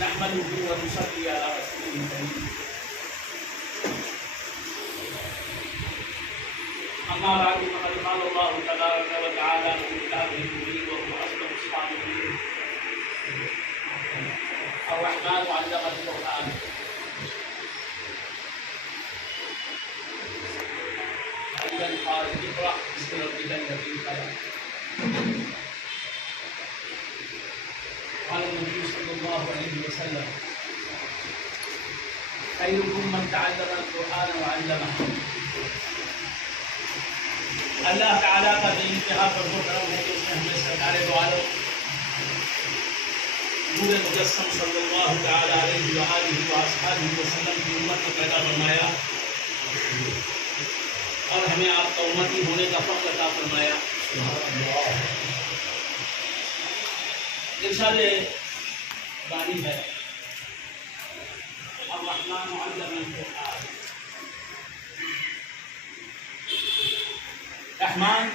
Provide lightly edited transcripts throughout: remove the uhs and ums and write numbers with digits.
نحمده ونصلي على رسوله الكريم أما بعد فقد قال الله تبارك وتعالى في كتابه المبين وهو أصدق الصادقين الرحمن علم القرآن أيضا قال اقرأ باسم ربك الذي خلق قال النبي صلى الله عليه وسلم خيركم من تعلم القرآن وعلمه. اللہ تعالیٰ کا بے انتہا فضل و کرم ہے کہ اس نے ہمیں سرکار دو عالم نور مجسم صلی اللہ تعالیٰ علیہ وآلہ وآصحابہ وسلم کی امت کو پیدا فرمایا اور ہمیں آپ کا امتی ہونے کا فضل عطا فرمایا. ارشاد باری ہے الرحمن علم القرآن. رحمان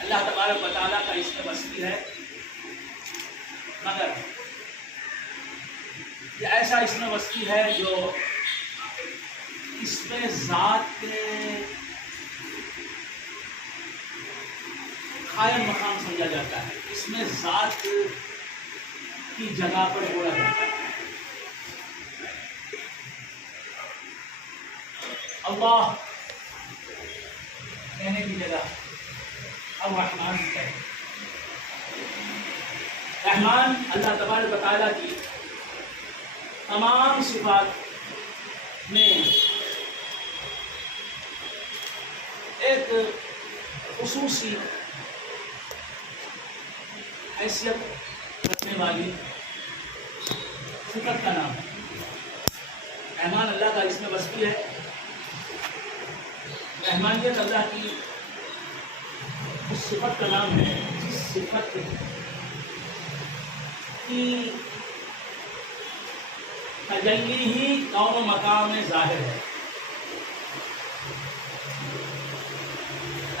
اللہ تبارک و تعالیٰ کا اس میں وصفی ہے، مگر یہ ایسا اس میں وصفی ہے جو اس میں ذات کے قائم مقام سمجھا جاتا ہے، اس میں ذات کی جگہ پر بولا جاتا ہے. اللہ کہنے کی جگہ اب رحمان کہے. رحمان اللہ تبارک و تعالیٰ کی تمام صفات میں ایک خصوصی حیثیت رکھنے والی صفت کا نام ہے. رحمان اللہ کا اس میں وصفی ہے. رحمانیت اللہ کی اس صفت کا نام ہے جس صفت کی تجلی ہی کون و مقام میں ظاہر ہے.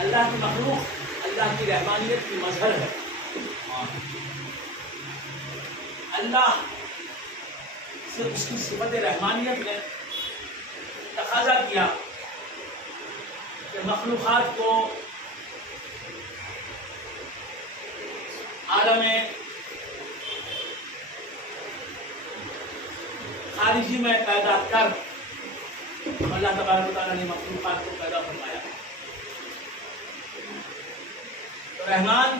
اللہ کی مخلوق اللہ کی رحمانیت کی مظہر ہے. اللہ سے اس کی صفت رحمانیت نے تقاضا کیا کہ مخلوقات کو عالم خارجی میں پیدا کر. اللہ تبارک و تعالیٰ نے مخلوقات کو پیدا فرمایا. تو رحمان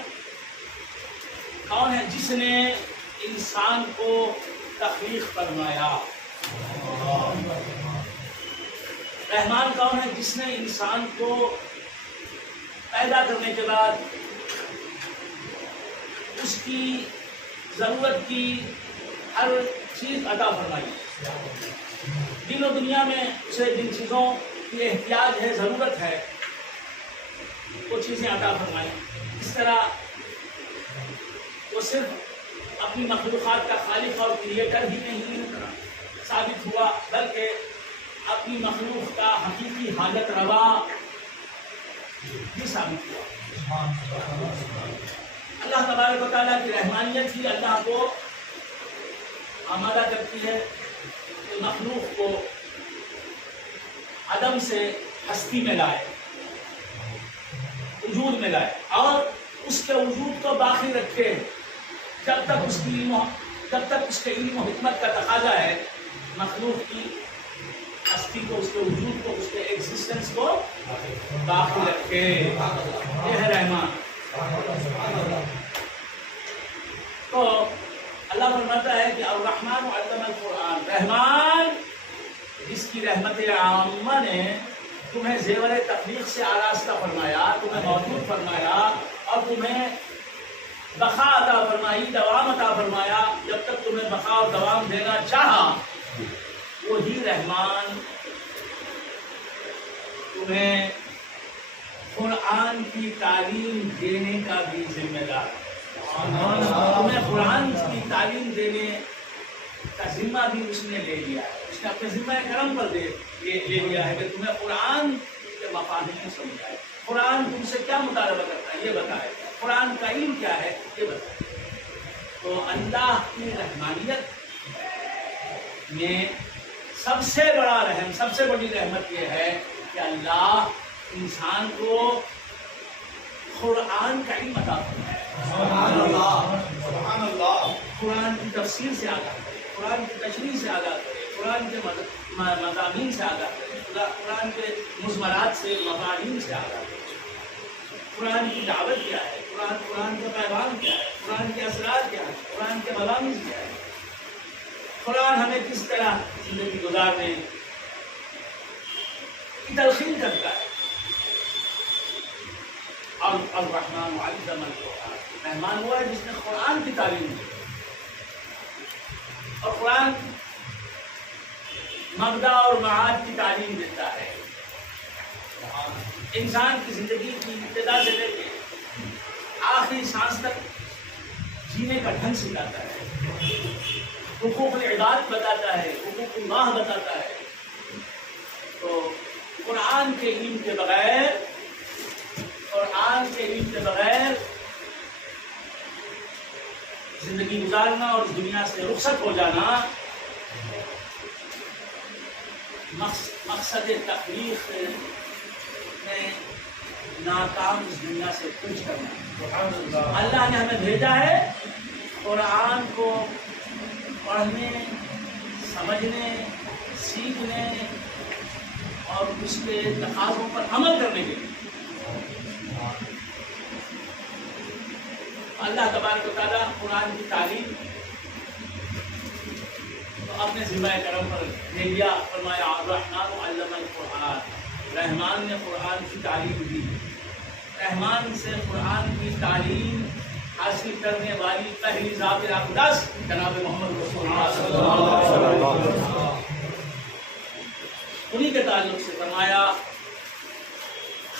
کون ہے؟ جس نے انسان کو تخلیق فرمایا. رحمان کون ہے؟ جس نے انسان کو پیدا کرنے کے بعد اس کی ضرورت کی ہر چیز عطا فرمائی. دین و دنیا میں اسے جن چیزوں کی احتیاج ہے، ضرورت ہے، وہ چیزیں عطا فرمائی. اس طرح وہ صرف اپنی مخلوقات کا خالق اور کریٹر ہی نہیں ثابت ہوا، بلکہ اپنی مخلوق کا حقیقی حاجت روا بھی ثابت ہوا. اللہ تبارک و تعالیٰ کی رحمانیت ہی اللہ کو آمادہ کرتی ہے کہ مخلوق کو عدم سے ہستی میں لائے، وجود میں لائے، اور اس کے وجود کو باقی رکھے جب تک اس کے علم و حکمت کا تقاضا ہے. مخلوق کی ہستی کو، اس کے وجود کو، اس کے ایگزسٹنس کو باقی رکھے. یہ ہے رحمان. تو اللہ فرماتا ہے کہ الرحمن علم القرآن. رحمان جس کی رحمت عامہ نے تمہیں زیور تخلیق سے آراستہ فرمایا، تمہیں موجود فرمایا اور تمہیں بقا عطا فرمائی، دوام عطا فرمایا. جب تک تمہیں بقا اور دوام دینا چاہا، وہی رحمان تمہیں قرآن کی تعلیم دینے کا بھی ذمہ دار ہے. تمہیں قرآن کی تعلیم دینے کا ذمہ بھی اس نے لے لیا ہے. اس اس نے اپنے ذمہ کرم پر لے لیا ہے کہ تمہیں قرآن کے مفاہیم سمجھائے، قرآن تم سے کیا مطالبہ کرتا ہے یہ بتائے، قرآن کا علم کیا ہے یہ بتائے۔ تو اللہ کی رحمانیت میں سب سے بڑا رحم، سب سے بڑی رحمت یہ ہے کہ اللہ انسان کو قرآن کا علم عطا فرمائے، سبحان اللہ، سبحان اللہ، قرآن کی تفسیر سے آگاہ کرے، قرآن کی تشریح سے آگاہ کرے، قرآن کے مضامین سے آگاہ کرے، قرآن کے مضمرات سے، مفاہیم سے آگاہ کرے، قرآن کی دعوت کیا ہے، قرآن کا پیغام کیا ہے، قرآن کے اثرات کیا ہے، قرآن کے مضامین کیا ہے، قرآن ہمیں کس طرح زندگی گزارنے کی تلقین کرتا ہے۔ اور الرحمن علم القرآن، رحمان ہوا ہے جس نے قرآن کی تعلیم دی، اور قرآن مبدا اور معاد کی تعلیم دیتا ہے، انسان کی زندگی کی ابتدا سے لے کے آخری سانس تک جینے کا ڈھنگ سکھاتا ہے، حقوق العباد بتاتا ہے، حقوق اللہ بتاتا ہے۔ تو قرآن کے علم کے بغیر، قرآن کے علم کے بغیر زندگی گزارنا اور اس دنیا سے رخصت ہو جانا مقصد تخلیق میں ناکام اس دنیا سے کچھ کرنا۔ اللہ نے ہمیں بھیجا ہے قرآن کو پڑھنے، سمجھنے، سیکھنے اور اس کے تقاضوں پر عمل کرنے کے لیے۔ اللہ تبارک و تعالیٰ قرآن کی تعلیم تو اپنے ذمہ کرم پر دے دیا، فرمایا الرحمن علم القرآن، رحمان نے قرآن کی تعلیم دی۔ رحمان سے قرآن کی تعلیم حاصل کرنے والی پہلی ذات اقدس جناب محمد رسول اللہ صلی اللہ علیہ وسلم، انہی کے تعلق سے فرمایا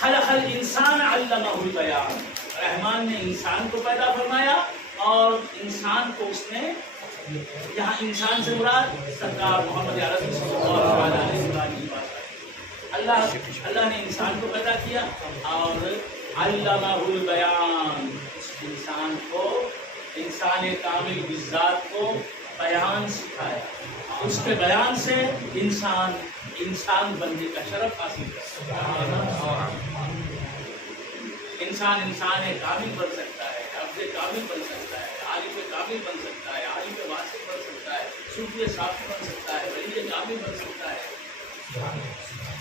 خلق الانسان علمہ البیان، رحمان نے انسان کو پیدا فرمایا اور انسان کو اس نے، یہاں انسان سے مراد سرکار محمد عربی صلی اللہ علیہ وسلم، اللہ نے انسان کو پیدا کیا اور علمہ البیان، اس انسان کو، انسان کامل بالذات کو بیان سکھایا، اس کے بیان سے انسان بننے کا شرف حاصل کرتا ہے۔ انسان کامل بن سکتا ہے، عبد کامل بن سکتا ہے، عالم کامل بن سکتا ہے، عالم واسع بن سکتا ہے، صوفی صافی بن سکتا ہے، ولی کامل بن سکتا ہے۔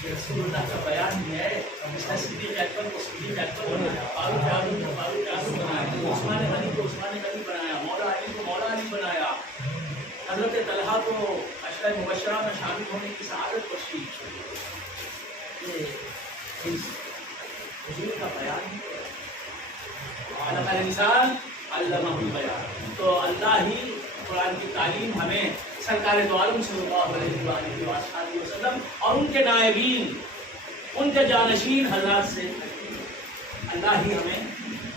رسول اللہ کا بیان یہ ہے، اس نے صدیق اکبر کو صدیق اکبر بنایا، فاروق اعظم کو فاروق اعظم بنایا، عثمان غنی کو عثمان غنی بنایا، مولا علی کو مولا علی بنایا، حضرت طلحہ کو عشرہ مبشرہ میں شامل ہونے کی سعادت بخشی۔ حضور کا بیان خلق الانسان علمہ البیان، تو اللہ ہی قرآن کی تعلیم ہمیں سرکار دو عالم صلی اللہ علیہ وآلہ وسلم اور ان کے نائبین، ان کے جانشین حضرات سے اللہ ہی ہمیں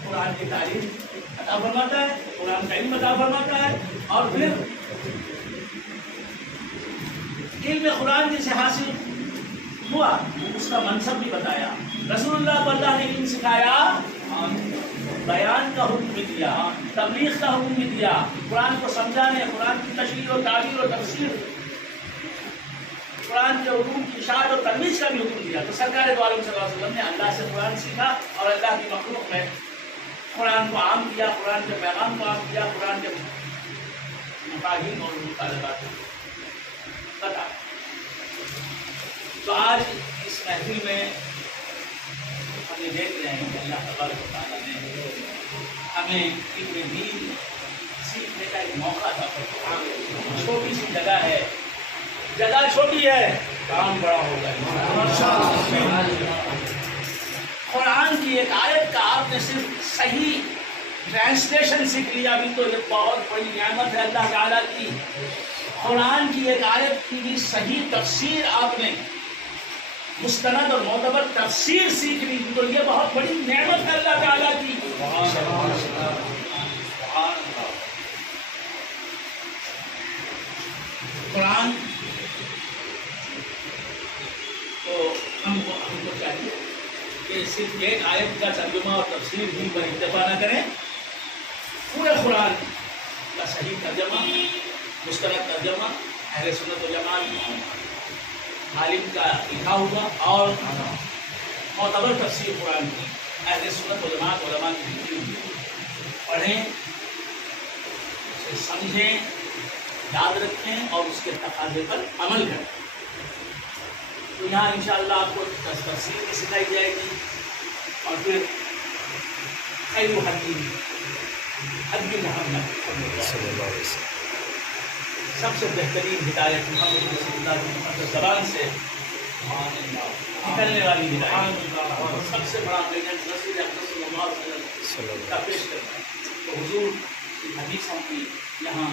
قرآن کی تعلیم عطا فرماتا ہے، قرآن کا علم عطا فرماتا ہے، اور پھر علم قرآن جسے حاصل ہوا اس کا منصب بھی بتایا۔ رسول اللہ کو اللہ نے علم سکھایا، بیان کا حکم بھی دیا، تبلیغ کا حکم بھی دیا، قرآن کو سمجھانے، قرآن کی تشریح و تعبیر و تفسیر، قرآن کے علوم کی اشاعت اور ترویج کا بھی حکم دیا۔ تو سرکار دو عالم صلی اللہ علیہ وسلم نے اللہ سے قرآن سیکھا اور اللہ کی مخلوق میں قرآن کو عام کیا، قرآن کے پیغام کو عام کیا، قرآن کے مفاہیم اور مطالبات بتا۔ تو آج اس محفل میں ہم یہ دیکھ رہے ہیں کہ اللہ تبارک و تعالیٰ نے ہمیں علم دین سیکھنے کا ایک موقع تھا۔ چھوٹی سی جگہ ہے، جگہ چھوٹی ہے، کام بڑا ہوگا۔ قرآن کی ایک آیت کا آپ نے صرف صحیح ٹرانسلیشن سیکھ لیا بھی تو یہ بہت بڑی نعمت ہے اللہ تعالیٰ کی۔ قرآن کی ایک آیت کی بھی صحیح تفسیر آپ نے، مستند اور معتبر تفسیر سیکھ لی تو یہ بہت بڑی نعمت ہے اللہ تعالیٰ کی۔ قرآن کہ صرف ایک آیت کا ترجمہ اور تفسیر ہی پر اکتفا نہ کریں، پورے قرآن کا صحیح ترجمہ، مستند ترجمہ اہل سنت و جماعت عالم کا لکھا ہوا اور معتبر تفسیر قرآن کی اہل سنت و جماعت علماء کی لکھی ہوئی پڑھیں، اسے سمجھیں، یاد رکھیں اور اس کے تقاضے پر عمل کریں۔ تو یہاں انشاءاللہ آپ کو تفسیر بھی سکھائی جائے گی اور پھر خیر حدیث سب سے بہترین ہدایت محمد رسول اللہ کی مقدس زبان سے نکلنے والی ہدایت اور سب سے بڑا پیغام رسول اکرم صلی اللہ علیہ وسلم کا پیش کرنا ہے۔ تو حضور کی حدیثوں کی یہاں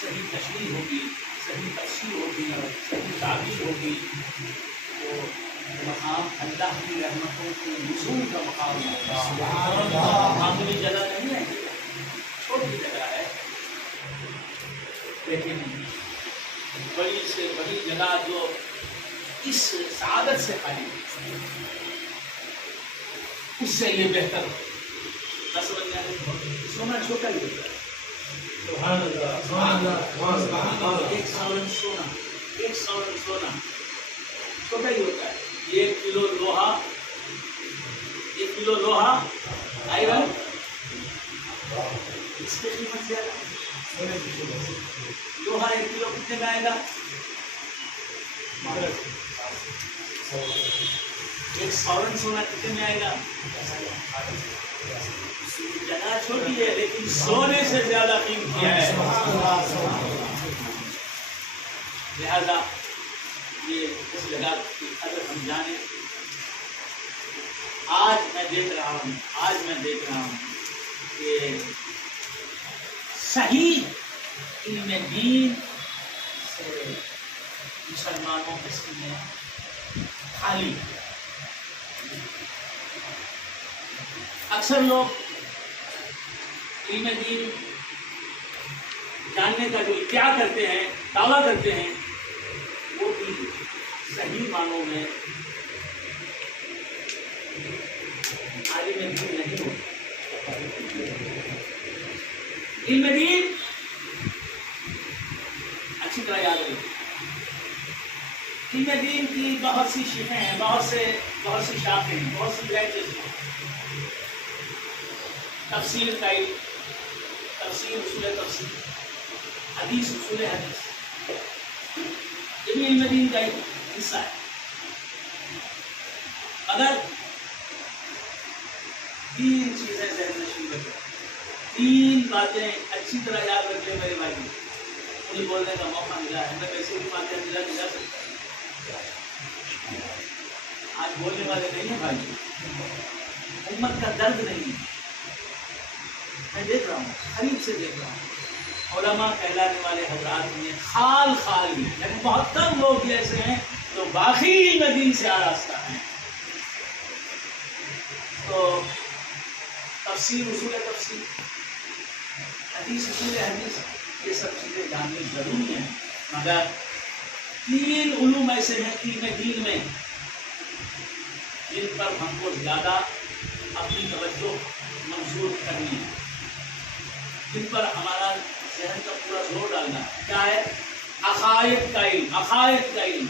صحیح تشریح ہوگی، صحیح تفسیر ہوگی، صحیح تعبیر ہوگی، تو مقام اللہ کی رحمتوں کے نزول کا مقام ہوگا۔ معمولی جگہ نہیں ہے، چھوٹی جگہ ہے لیکن بڑی سے بڑی جگہ جو اس سعادت سے خالی ہے، اس سے یہ بہتر سونا چھوٹا ہی ہوتا ہے۔ ایک ساون سونا چھوٹا ہی ہوتا ہے۔ 1 کلو لوہا آئرن اس کی قیمت زیادہ، لوہا 1 کلو کتنے کا آئے گا؟ 1 ساون سونا کتنے میں آئے گا؟ جگہ چھوٹی ہے لیکن سونے سے زیادہ قیمتی ہے، لہذا یہ اس جگہ کی قدر ہم جانیں۔ آج میں دیکھ رہا ہوں کہ صحیح علم دین سے مسلمانوں کے سینے خالی۔ اکثر لوگ علم دین جاننے کا جو ادعا کرتے ہیں، دعویٰ کرتے ہیں، وہ بھی صحیح معنوں میں عالم دین نہیں ہوتا۔ علم دین اچھی طرح یاد رکھیں، علم دین کی بہت سی شیخیں ہیں، بہت سی شاخیں ہیں، بہت سی برانچز ہیں۔ تفسیر کا علم، تفسیر اصول تفسیر، حدیث اصول حدیث، یہ بھی علم دین کا ایک حصہ ہے۔ اگر 3 چیزیں ذہن نشین رکھیں، 3 باتیں اچھی طرح یاد رکھ لیں میرے بھائی، مجھے بولنے کا موقع ملا ہے، میں ویسے بھی باتیں ملا سکتا ہوں، آج بولنے والے نہیں ہیں بھائی، امت کا درد نہیں ہے، میں دیکھ رہا ہوں، قریب سے دیکھ رہا ہوں، علماء کہلانے والے حضرات میں خال ہی، یعنی بہت کم لوگ بھی ایسے ہیں جو باقی علم دین سے آراستہ ہیں۔ تو تفسیر اصول تفسیر، حدیث اصول حدیث، یہ سب چیزیں جاننی ضروری ہیں، مگر 3 علوم ایسے ہیں علم دین میں جن پر ہم کو زیادہ اپنی توجہ منظور کرنی ہے، جن پر ہمارا ذہن کا پورا زور ڈالنا ہے۔ کیا ہے؟ عقائد کا علم، عقائد کا علم،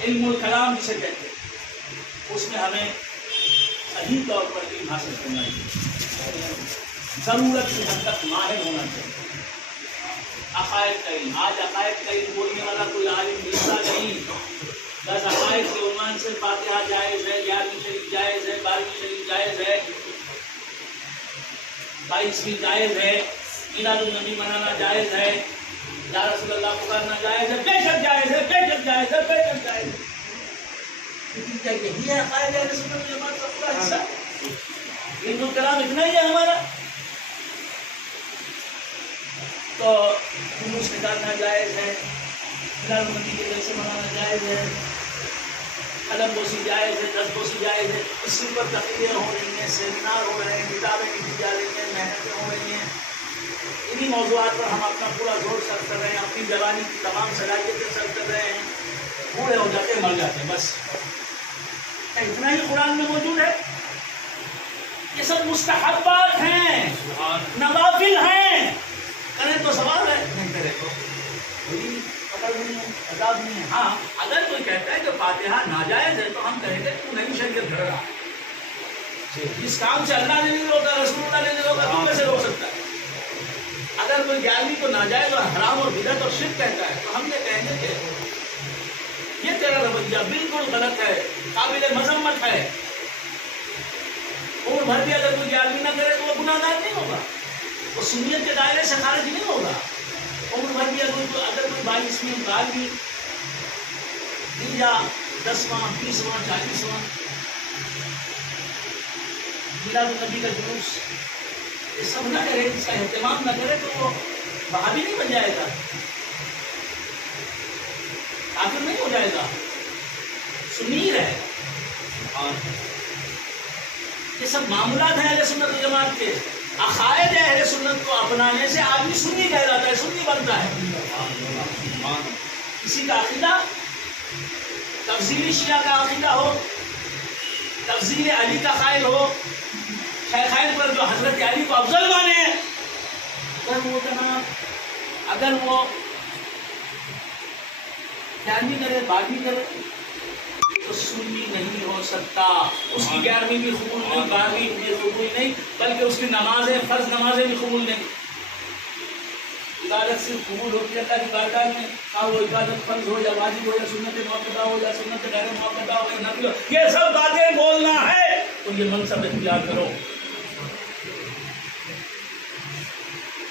علم الکلام جسے کہتے ہیں، اس میں ہمیں صحیح طور پر علم حاصل کرنا چاہیے، ضرورت سے حد تک ماہر ہونا چاہیے۔ عقائد کا علم، آج عقائد کا علم بولنے والا کوئی عالم ملتا نہیں۔ بس عقائد کے عنوان سے فاتحہ جائز ہے، 11ویں شریف جائز ہے، 12ویں شریف جائز ہے، 22ویں جائز ہے، میلاد النبی منانا جائز ہے، یا رسول اللہ پکارنا جائز ہے، بے شک جائز ہے، بے شک جائز ہے، بے شک جائز ہے۔ لیکن کیا یہی ہے عقائد اہل سنت والجماعت کا پورا حصہ؟ علم الکلام اتنا ہی ہے ہمارا؟ تو جلوس نکالنا جائز ہے، میلاد النبی کے جلسے منانا جائز ہے، قلم بوسی جائز ہے، دست بوسی جائز ہے، اسی پر تقریریں ہو رہی ہیں، سیمینار ہو رہے ہیں، کتابیں لکھی جا رہی ہیں، محنتیں ہو رہی ہیں، انہی موضوعات پر ہم اپنا پورا زور صرف کر رہے ہیں، اپنی جوانی کی تمام صلاحیتیں صرف کر رہے ہیں، پورے ہو جاتے ہیں، مر جاتے ہیں، بس اتنا ہی قرآن میں موجود ہے. یہ سب مستحبات ہیں، نوافل ہیں. کریں تو سوال ہے، نہیں کرے تو کوئی پکڑ نہیں ہے، عذاب نہیں ہے. ہاں اگر کوئی کہتا ہے کہ فاتحہ ناجائز ہے تو ہم کہیں گے تو نہیں شریعت گھڑ رہا. جس کام سے اللہ نے نہیں روکا، رسول اللہ نے نہیں روکا، تو کیسے روک سکتا ہے؟ اگر کوئی 11ویں کو ناجائز اور حرام اور بدعت اور شرک کہتا ہے تو ہم یہ کہیں گے کہ یہ تیرا رویہ بالکل غلط ہے، قابل مذمت ہے. عمر بھر بھی اگر کوئی 11ویں نہ کرے تو وہ گناہ گار نہیں ہوگا، وہ سنیت کے دائرے سے خارج نہیں ہوگا. عمر بھر بھی اگر کوئی 22ویں 12ویں یا 10واں 20واں 40واں میلاد النبی کا جلوس یہ سب نہ کرے، اس کا اہتمام نہ کرے تو وہ وہابی نہیں بن جائے گا، کافر نہیں ہو جائے گا، سنی رہے گا. اور یہ سب معاملات ہیں اہل سنت و جماعت کے. عقائد اہل سنت کو اپنانے سے آدمی سنی کہلاتا ہے، سنی بنتا ہے. کسی کا عقیدہ تفضیلی شیعہ کا عقیدہ ہو، تفضیل علی کا قائل ہو، شیخین پر جو حضرت علی کو افضل مانے، اگر وہ 11ویں کرے 12ویں کرے تو سنی نہیں ہو سکتا. اس کی 11ویں بھی قبول نہیں، 12ویں بھی قبول نہیں، بلکہ اس کی نمازیں فرض نمازیں بھی قبول نہیں. عبادت صرف قبول ہوتی ہے اللہ کی بارگاہ میں، خواہ وہ عبادت فرض ہو یا واجب ہو یا سنت موقع ہو یا سنت غیر موقع ہو یا نفل ہو. یہ سب باتیں بولنا ہے تو یہ منصب اختیار کرو.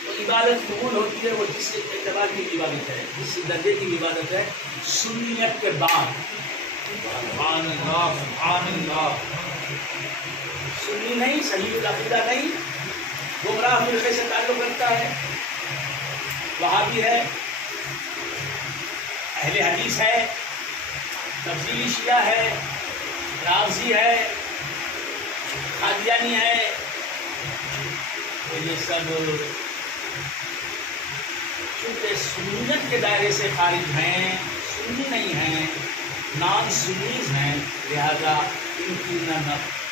تو عبادت قبول ہوتی ہے وہ جس اعتبار کی عبادت ہے، جس درجے کی عبادت ہے، سنیت کے بعد. سبحان اللہ سبحان اللہ. سنی نہیں، صحیح عقیدہ نہیں، گمراہ فرقے سے تعلق رکھتا ہے، وہابی ہے، اہل حدیث ہے، تفضیلی شیعہ ہے، رافضی ہے، قادیانی ہے. تو یہ سب چونکہ سنیت کے دائرے سے خارج ہیں، سنی نہیں ہیں، نان سنیز ہیں، لہذا ان کی نہ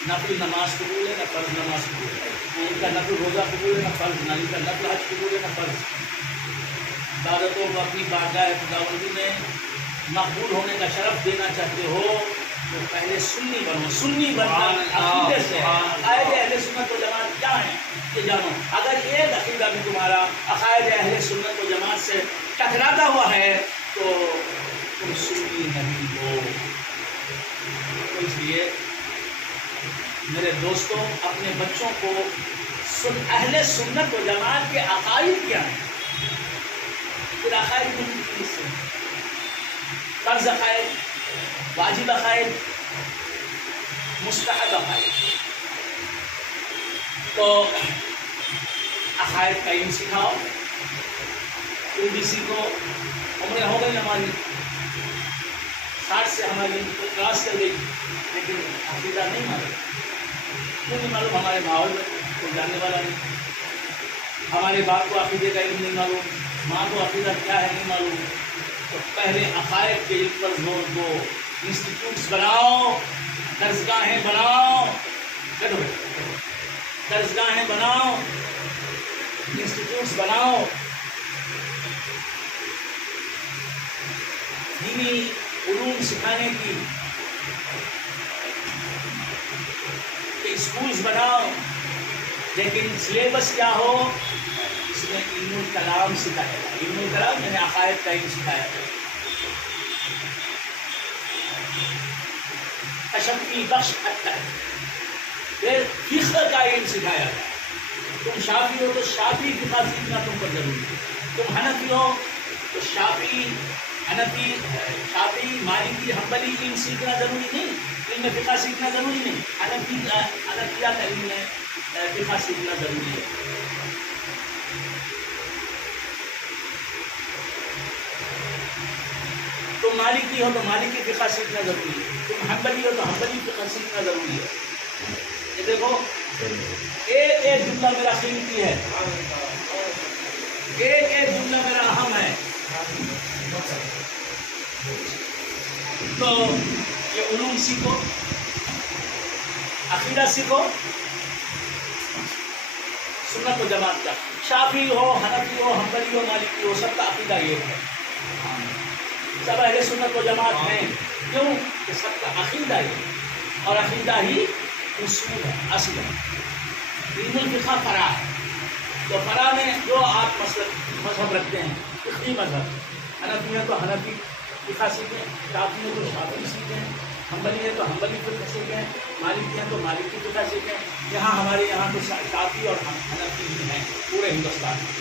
نفل نماز قبول ہے نہ فرض نماز قبول ہے، نہ ان کا نفل روزہ قبول ہے نہ فرض، نہ ان کا نفل حج قبول ہے نہ فرض. عبادتوں کو اپنی بارگاہ خداوندی میں مقبول ہونے کا شرف دینا چاہتے ہو تو پہلے سنی بنو. سنی بننا عقیدے سے ہے. عقائد اہل سنت و جماعت کیا ہیں یہ جانو. اگر ایک عقیدہ بھی تمہارا عقائد اہل سنت و جماعت سے ٹکراتا ہوا ہے تو تم سنی نہیں ہو. تو اس لیے میرے دوستوں اپنے بچوں کو اہل سنت و جماعت کے عقائد کیا ہیں، پھر عقائد نہیں کس سے فرض عقائد، واجب عقائد، مستحب عقائد. تو عقائد کا علم سکھاؤ، تم بھی سیکھو. عمریں ہو گئی ہماری 60 سے ہماری کلاس کر گئی لیکن عقیدہ نہیں معلوم. کیوں نہیں معلوم؟ ہمارے ماحول میں کوئی جاننے والا نہیں، ہمارے باپ کو عقیدے کا علم نہیں معلوم، ماں کو عقیدہ کیا ہے نہیں معلوم. تو پہلے عقائد کے علم پر زور دو. انسٹیٹیوٹس بناؤ، درسگاہیں بناؤ، درسگاہیں بناؤ، انسٹیٹیوٹس بناؤ. دینی علوم سکھانے کی اسکولس بناؤ، لیکن سلیبس کیا ہو؟ اس میں علم الکلام سکھایا جائے. علم الکلام میں نے عقائد کا علم سکھایا جائے، تشفی بخش حق ہے. پھر فقہ کا علم سکھایا جائے. تم شافعی ہو تو شافعی فقہ سیکھنا تم پر ضروری ہے. تم حنفی ہو تو شافعی مالکی حنبلی علم سیکھنا ضروری نہیں، علم فقہ سیکھنا ضروری نہیں. حنفیہ کا علم فقہ سیکھنا ضروری ہے. تم مالکی ہو تو مالکی فقہ سیکھنا ضروری ہے. تم حنبلی ہو تو حنبلی فقہ سیکھنا ضروری ہے. یہ دیکھو ایک ایک جملہ میرا قیمتی ہے، ایک ایک جملہ میرا اہم ہے. تو یہ علوم سیکھو. عقیدہ سیکھو سنت و جماعت کا. شافعی ہو، حنفی ہو، حنبلی ہو، مالکی ہو، سب کا عقیدہ یہ ہے. سب اہل سنت و جماعت ہیں. کیوں کہ سب کا عقیدہ یہ، اور عقیدہ ہی اصول ہے، اصل ہے. علم الفقہ فرع ہے. تو فرع میں جو آپ مذہب رکھتے ہیں، فقہی مذہب، حنفی ہے تو حنفی فقہ سیکھیں، شافعی ہے تو شافعی سیکھیں، حنبلی ہے تو حنبلی فقہ سیکھیں، مالکی ہے تو مالکی فقہ سیکھیں. یہاں ہمارے یہاں تو شافعی اور حنفی ہی ہیں پورے ہندوستان میں.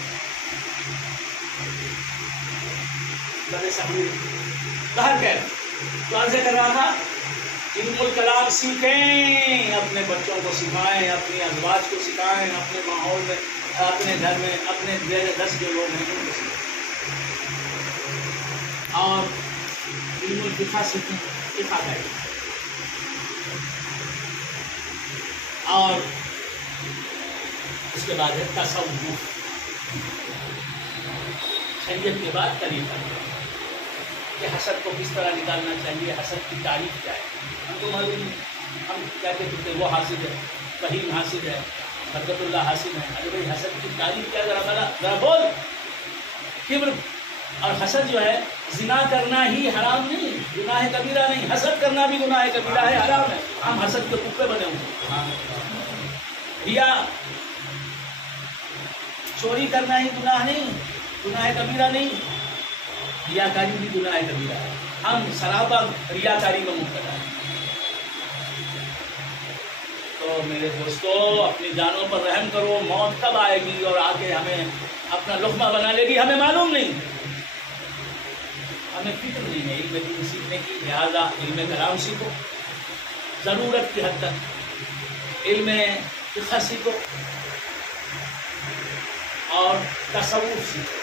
بڑے صحیح باہر کہہ تو عرض کر رہا تھا، علم الکلام سیکھیں، اپنے بچوں کو سکھائیں، اپنی ازواج کو سکھائیں، اپنے ماحول میں، اپنے گھر میں، اپنے 10 جو لوگ ہیں ان کو سکھائیں. اور علم الفقہ سیکھیں، فقہ کا علم. اور اس کے بعد ہے تصوف. شریعت کے بعد طریقہ کہ حسد کو کس طرح نکالنا چاہیے، حسد کی تعریف کیا ہے. ہم کو معلوم نہیں، ہم کہتے تھے وہ حاسد ہے، فہیم حاسد ہے، برکت اللہ حاسد ہے. ارے بھائی حسد کی تعریف کیا، ذرا بول. کبر اور حسد جو ہے، زنا کرنا ہی حرام نہیں، گناہ کبیرہ نہیں، حسد کرنا بھی گناہ کبیرہ ہے، حرام ہے. ہم حسد کے کتے بنے ہوئے. ریا، چوری کرنا ہی گناہ نہیں، گناہ کبیرہ نہیں، ریاکاری بھی گناہ کبیرہ ہے. ہم سرابہ ریاکاری میں مبتلا ہیں. تو میرے دوستو، اپنی جانوں پر رحم کرو. موت کب آئے گی اور آ کے ہمیں اپنا لقمہ بنا لے گی ہمیں معلوم نہیں، ہمیں فکر نہیں ہے علم دین سیکھنے کی. لہٰذا علم کلام سیکھو ضرورت کی حد تک، علم فقہ سیکھو اور تصوف سیکھو.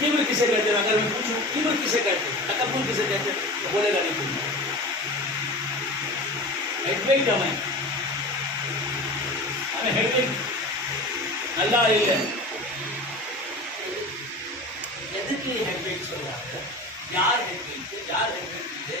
کبر کسے کہتے ہیں؟ اگر میں پوچھوں کبر کسے کہتے ہیں، تکبر کسے کہتے ہیں، تو بولے گا نہیں کوئی. ہیڈویگ جمع ہے، ہمیں ہیڈویگ اللہ علم ہے. ಎದಕ್ಕೆ ಹೆಡ್ವೇಟ್ ಸರಿಯಾದ ಯಾರು ಹೆಡ್ವೇಟ್ ಇದೆ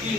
3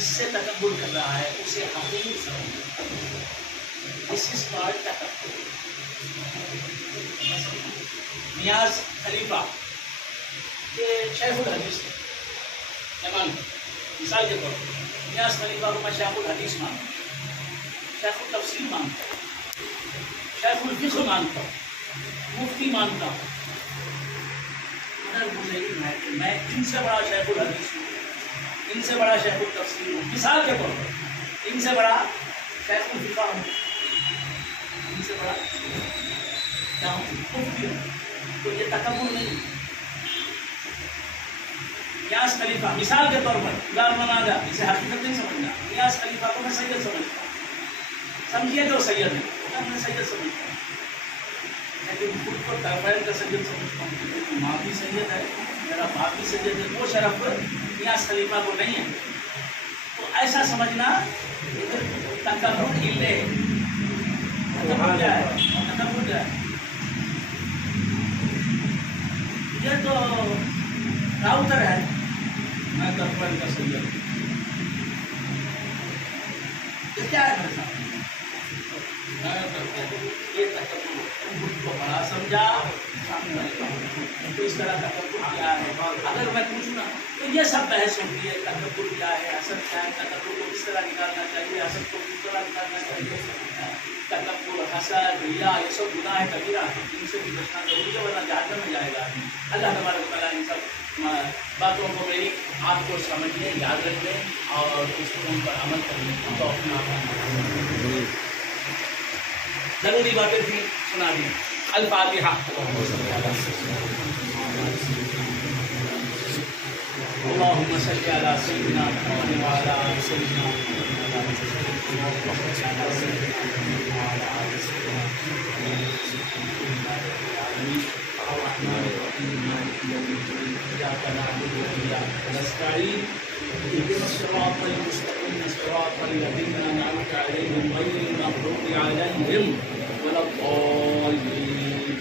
جس سے تکبر کر رہا ہے اسے حقیر سمجھنا. This is called تکبر. نیاز خلیفہ یہ شیخ الحدیث ہے. میں مانتا ہوں مثال کے طور پر نیاز خلیفہ کو میں شیخ الحدیث مانتا ہوں, شیخ التفسیر مانتا ہوں, شیخ الفقہ مانتا ہوں, مفتی مانتا ہوں. مگر مجھے یہ ہے کہ میں ان سے بڑا شیخ الحدیث ہوں, ان سے بڑا شیخ التفسیر ہوں, مثال کے طور پر ان سے بڑا شیخ الفقہ ہوں, ان سے بڑا کیا ہوں, مفتی ہوں. تو یہ تکبر نہیں. نیاز خلیفہ مثال کے طور پر دارالمناجہ اسے حقیقت نہیں سمجھنا. نیاز خلیفہ کو میں سید سمجھتا ہوں, سمجھیے جو سید ہے میں سید سمجھتا ہوں, لیکن خود کو طرفین کا سید سمجھتا ہوں. میری ماں بھی سید ہے, میرا باپ بھی سید ہے, وہ شرف نیاز خلیفہ کو نہیں ہے. تو ایسا سمجھنا تکبر علے ہے. تکبر کیا ہے؟ تکبر کیا ہے؟ یہ تو راؤتر ہے, میں طرفین کا سید ہوں. یہ کیا ہے میرے ساتھ؟ یہ تکبر خود کو بڑا سمجھا, تو اس طرح تکبر کیا ہے؟ اگر میں پوچھوں نا تو یہ سب بحث ہوتی ہے. تکبر کیا ہے, اصل کیا ہے, تکبر کو کس طرح نکالنا چاہیے, اصل کو کس طرح نکالنا چاہیے. تکبر, حسد, ریا یہ سب گناہ کبیرہ ہے, ان سے بھی بچنا ضروری ہے ورنہ جہنم میں جائے گا. اللہ تبارک و تعالیٰ ان سب باتوں کو میری آپ کو سمجھنے, یاد رکھنے اور اس کو ان پر عمل کرنے کی توفیق عطا فرمائے. ضروری باتیں تھیں سنا دی. الفاتحہ. اللهم صل على سيدنا محمد وعلى آل سيدنا الرحمن الرحيم مالك يوم الدين إياك نعبد وإياك نستعين اهدنا الصراط المستقيم صراط الذين أنعمت عليهم غير المغضوب عليهم ولا الضالين.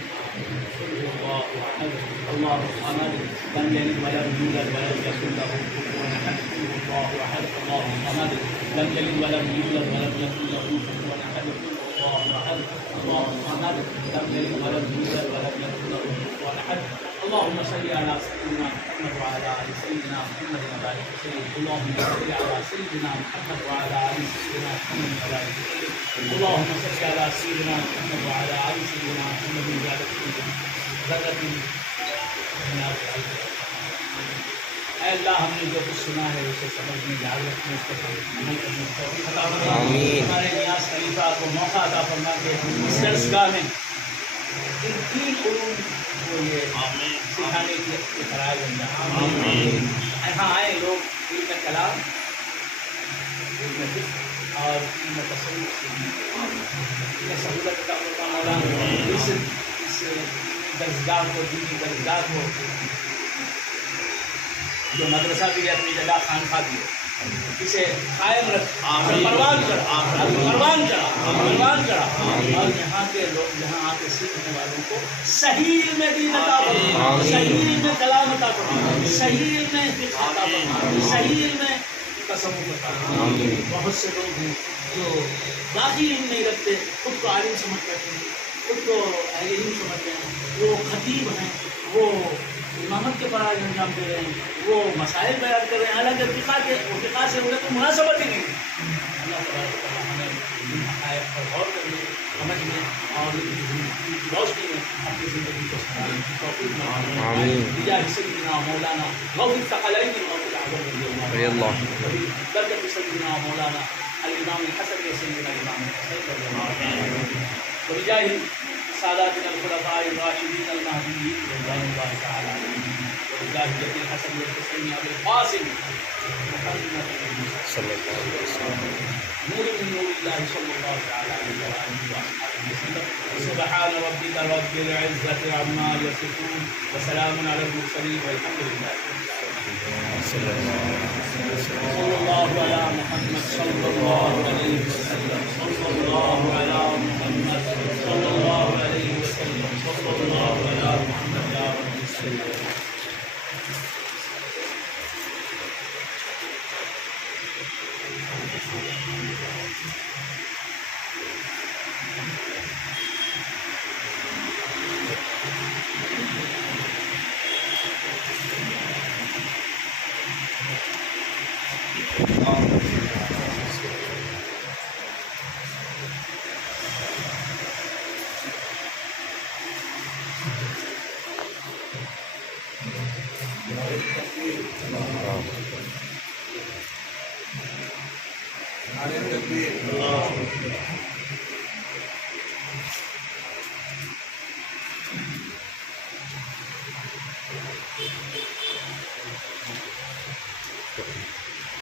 الله الصمد لم يلد ولم يولد ولم يكن له كفوا احد. الله احد. الله الصمد لم يلد ولم يولد ولم يكن له كفوا احد. الله احد. الله الصمد لم يلد ولم يولد ولم يكن له كفوا احد. اللهم صل على سيدنا محمد وعلى ال سيدنا محمد وبارك وسلم. اللهم صل على سيدنا محمد وعلى ال سيدنا محمد وبارك وسلم. اللهم صل على سيدنا محمد وعلى ال سيدنا محمد وبارك وسلم. اے اللہ ہم نے جو کچھ سنا ہے اسے سمجھنے, یاد رکھنے, اس پر عمل کرنے کی توفیق عطا فرما. ہمارے نیاز خلیفہ کو موقع عطا فرما کے اس درسگاہ میں ان 3 علوم کو یہ سکھانے کی فرائض بن جائے. یہاں آئے لوگ علم کلام, علم فقہ اور علم تصوف سیکھنے سہولت کا مولانا اس درسگاہ کو, دینی درسگاہ کو, جو مدرسہ بھی ہے اپنی جگہ, خانقاہ بھی ہے, اسے قائم رکھ, پروان چڑھا, اور یہاں کے لوگ, یہاں آ کے سیکھنے والوں کو صحیح میں دین عطا فرما, صحیح میں کلام عطا فرما, صحیح میں فقہ عطا فرما, صحیح میں تصوف عطا فرما. بہت سے لوگ ہیں جو باقی علم نہیں رکھتے, خود کو عالم سمجھتے ہیں, خود کو اہل علم سمجھتے ہیں, وہ خطیب ہیں, وہ امامت کے فرائض انجام دے رہے ہیں, وہ مسائل بیان کر رہے ہیں, حالانکہ فقہ سے انہیں کوئی مناسبت ہی نہیں. اللہ تبارک و تعالیٰ ہمیں ان حقائق پر غور کرنے, سمجھنے اور روشنی میں اپنی زندگی کو سنبھالنے کی توفیق عطا. بجاہ سیدنا مولانا غوث الثقلین غوث الاعظم رضی اللہ عنہ, برکت سیدنا مولانا الامام الحسن سیدنا الامام الحسین رضی اللہ عنہ, وبجاہ ساداتنا الخلفاء الراشدین المہدیین رضوان اللہ تعالی علیہم, وبجاہ جد الحسن والحسین ابی القاسم محمد صلی اللہ علیہ وسلم, نور من نور اللہ صلی اللہ تعالی علیہ وآلہ وسلم. سبحان ربک رب العزة عما یصفون وسلام علی المرسلین والحمد للہ رب العالمین. صلی اللہ علی محمد صلی اللہ علیہ وسلم, صلی اللہ علی محمد صلی اللہ علیہ وسلم, صلی اللہ علی محمد یا رب العالمین. نعرہ تکبیر